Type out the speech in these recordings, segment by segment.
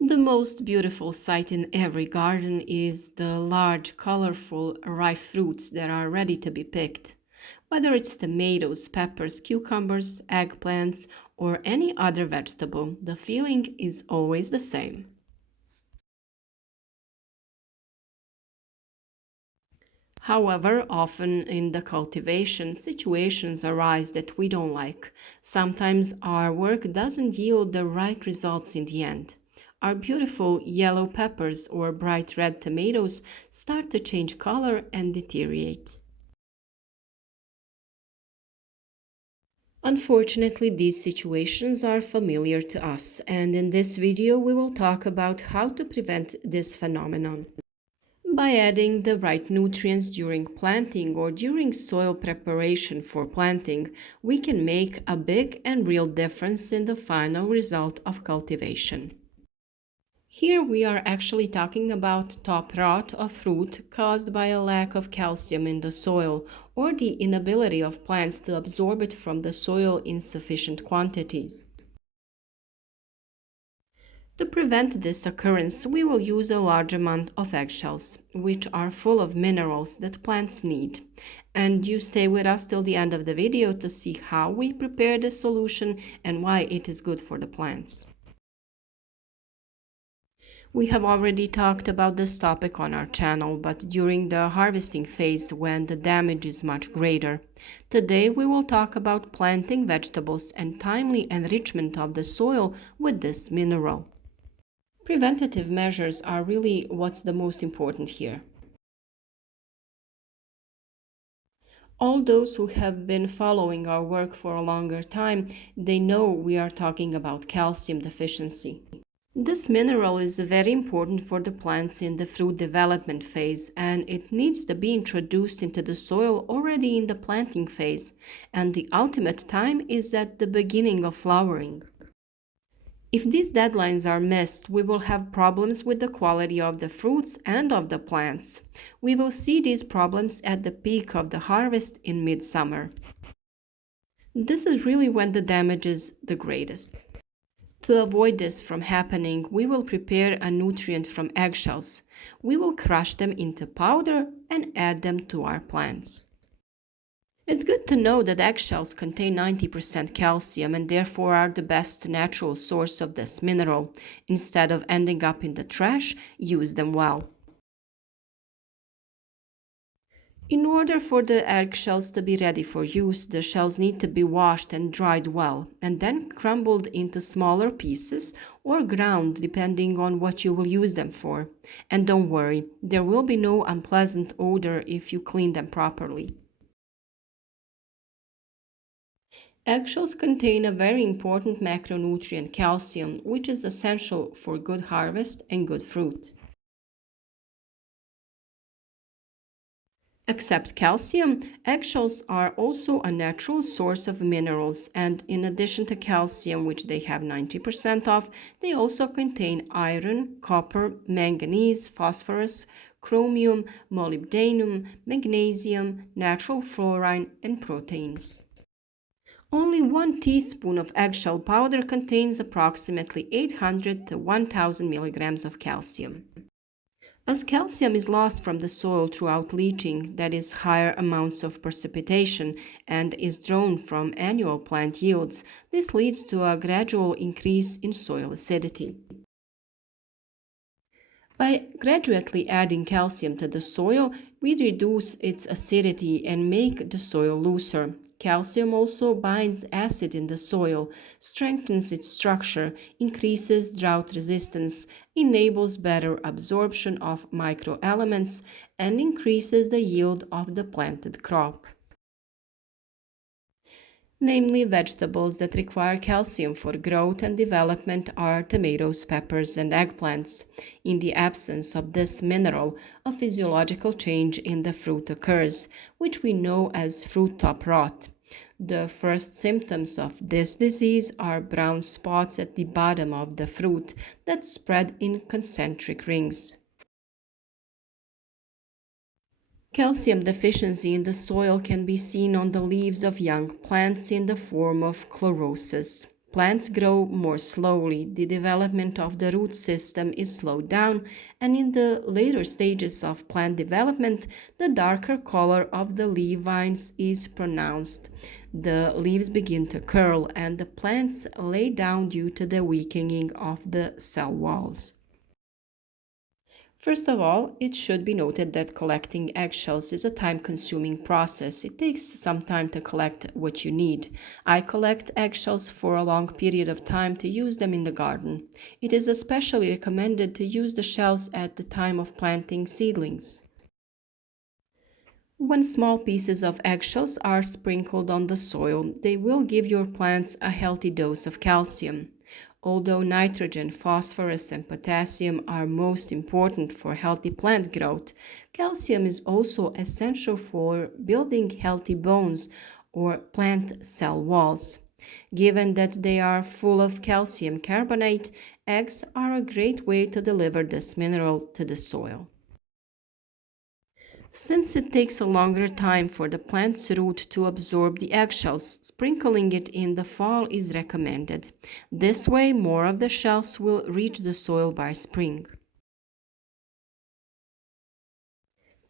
The most beautiful sight in every garden is the large, colorful, ripe fruits that are ready to be picked. Whether it's tomatoes, peppers, cucumbers, eggplants, or any other vegetable, the feeling is always the same. However, often in the cultivation, situations arise that we don't like. Sometimes our work doesn't yield the right results in the end. Our beautiful yellow peppers or bright red tomatoes start to change color and deteriorate. Unfortunately, these situations are familiar to us, and in this video we will talk about how to prevent this phenomenon. By adding the right nutrients during planting or during soil preparation for planting, we can make a big and real difference in the final result of cultivation. Here we are actually talking about top rot of fruit caused by a lack of calcium in the soil or the inability of plants to absorb it from the soil in sufficient quantities. To prevent this occurrence, we will use a large amount of eggshells, which are full of minerals that plants need. And you stay with us till the end of the video to see how we prepare this solution and why it is good for the plants. We have already talked about this topic on our channel, but during the harvesting phase when the damage is much greater. Today we will talk about planting vegetables and timely enrichment of the soil with this mineral. Preventative measures are really what's the most important here. All those who have been following our work for a longer time, they know we are talking about calcium deficiency. This mineral is very important for the plants in the fruit development phase, and it needs to be introduced into the soil already in the planting phase, and the ultimate time is at the beginning of flowering. If these deadlines are missed, we will have problems with the quality of the fruits and of the plants. We will see these problems at the peak of the harvest in midsummer. This is really when the damage is the greatest. To avoid this from happening, we will prepare a nutrient from eggshells. We will crush them into powder and add them to our plants. It's good to know that eggshells contain 90% calcium and therefore are the best natural source of this mineral. Instead of ending up in the trash, use them well. In order for the eggshells to be ready for use, the shells need to be washed and dried well, and then crumbled into smaller pieces or ground depending on what you will use them for. And don't worry, there will be no unpleasant odor if you clean them properly. Eggshells contain a very important macronutrient calcium, which is essential for good harvest and good fruit. Except calcium, eggshells are also a natural source of minerals, and in addition to calcium, which they have 90% of, they also contain iron, copper, manganese, phosphorus, chromium, molybdenum, magnesium, natural fluorine, and proteins. Only 1 teaspoon of eggshell powder contains approximately 800 to 1000 milligrams of calcium. As calcium is lost from the soil throughout leaching, that is, higher amounts of precipitation, and is drawn from annual plant yields, this leads to a gradual increase in soil acidity. By gradually adding calcium to the soil, we reduce its acidity and make the soil looser. Calcium also binds acid in the soil, strengthens its structure, increases drought resistance, enables better absorption of microelements, and increases the yield of the planted crop. Namely, vegetables that require calcium for growth and development are tomatoes, peppers, and eggplants. In the absence of this mineral, a physiological change in the fruit occurs, which we know as fruit top rot. The first symptoms of this disease are brown spots at the bottom of the fruit that spread in concentric rings. Calcium deficiency in the soil can be seen on the leaves of young plants in the form of chlorosis. Plants grow more slowly, the development of the root system is slowed down, and in the later stages of plant development, the darker color of the leaf vines is pronounced. The leaves begin to curl, and the plants lay down due to the weakening of the cell walls. First of all, it should be noted that collecting eggshells is a time-consuming process. It takes some time to collect what you need. I collect eggshells for a long period of time to use them in the garden. It is especially recommended to use the shells at the time of planting seedlings. When small pieces of eggshells are sprinkled on the soil, they will give your plants a healthy dose of calcium. Although nitrogen, phosphorus, and potassium are most important for healthy plant growth, calcium is also essential for building healthy bones or plant cell walls. Given that they are full of calcium carbonate, eggs are a great way to deliver this mineral to the soil. Since it takes a longer time for the plant's root to absorb the eggshells, sprinkling it in the fall is recommended. This way, more of the shells will reach the soil by spring.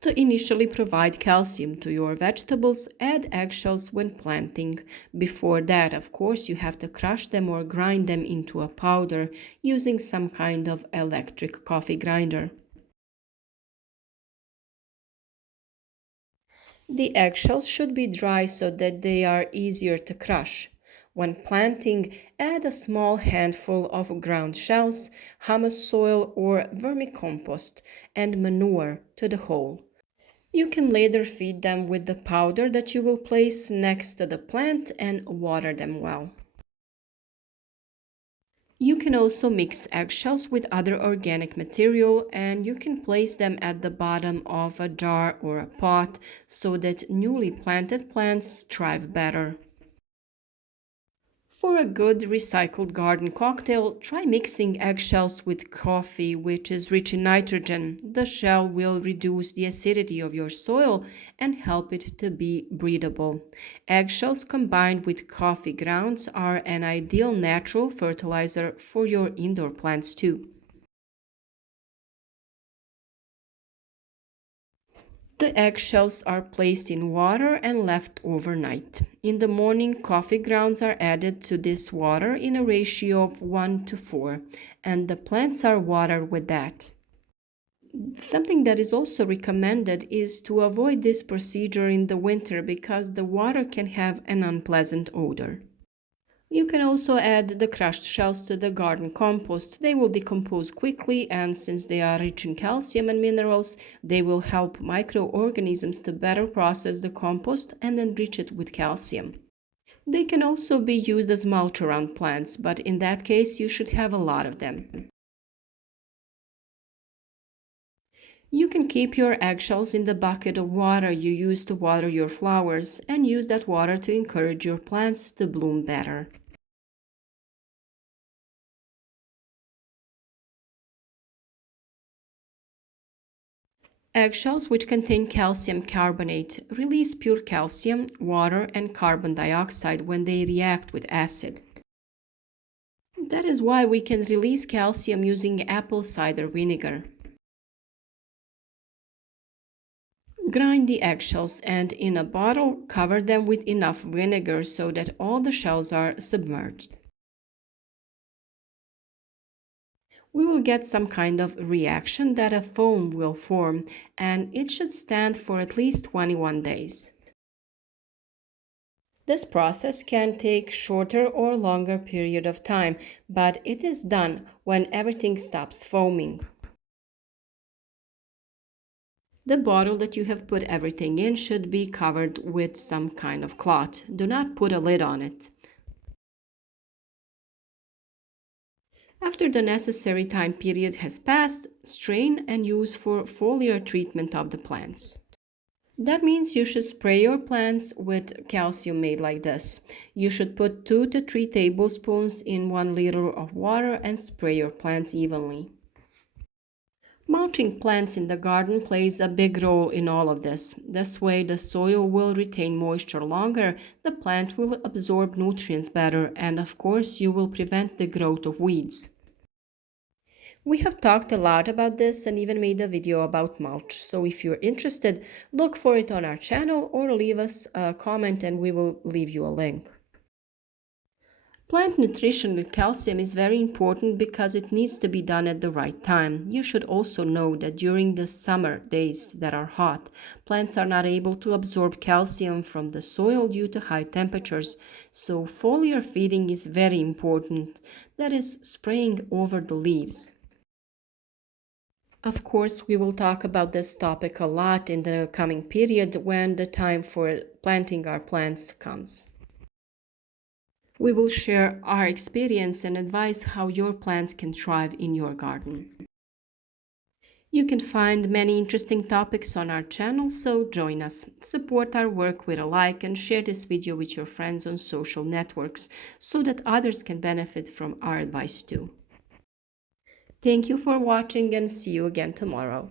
To initially provide calcium to your vegetables, add eggshells when planting. Before that, of course, you have to crush them or grind them into a powder using some kind of electric coffee grinder. The eggshells should be dry so that they are easier to crush. When planting, add a small handful of ground shells, humus soil or vermicompost, and manure to the hole. You can later feed them with the powder that you will place next to the plant and water them well. You can also mix eggshells with other organic material and you can place them at the bottom of a jar or a pot so that newly planted plants thrive better. For a good recycled garden cocktail, try mixing eggshells with coffee, which is rich in nitrogen. The shell will reduce the acidity of your soil and help it to be breathable. Eggshells combined with coffee grounds are an ideal natural fertilizer for your indoor plants too. The eggshells are placed in water and left overnight. In the morning, coffee grounds are added to this water in a ratio of 1 to 4, and the plants are watered with that. Something that is also recommended is to avoid this procedure in the winter because the water can have an unpleasant odor. You can also add the crushed shells to the garden compost. They will decompose quickly, and since they are rich in calcium and minerals, they will help microorganisms to better process the compost and enrich it with calcium. They can also be used as mulch around plants, but in that case, you should have a lot of them. You can keep your eggshells in the bucket of water you use to water your flowers and use that water to encourage your plants to bloom better. Eggshells which contain calcium carbonate release pure calcium, water, and carbon dioxide when they react with acid. That is why we can release calcium using apple cider vinegar. Grind the eggshells and in a bottle cover them with enough vinegar so that all the shells are submerged. We will get some kind of reaction that a foam will form, and it should stand for at least 21 days. This process can take shorter or longer period of time, but it is done when everything stops foaming. The bottle that you have put everything in should be covered with some kind of cloth. Do not put a lid on it. After the necessary time period has passed, strain and use for foliar treatment of the plants. That means you should spray your plants with calcium made like this. You should put 2 to 3 tablespoons in 1 liter of water and spray your plants evenly. Mulching plants in the garden plays a big role in all of this. This way, the soil will retain moisture longer, the plant will absorb nutrients better, and of course, you will prevent the growth of weeds. We have talked a lot about this and even made a video about mulch. So if you're interested, look for it on our channel or leave us a comment and we will leave you a link. Plant nutrition with calcium is very important because it needs to be done at the right time. You should also know that during the summer days that are hot, plants are not able to absorb calcium from the soil due to high temperatures. So foliar feeding is very important. That is spraying over the leaves. Of course, we will talk about this topic a lot in the coming period when the time for planting our plants comes. We will share our experience and advise how your plants can thrive in your garden. You can find many interesting topics on our channel, so join us. Support our work with a like and share this video with your friends on social networks so that others can benefit from our advice too. Thank you for watching and see you again tomorrow.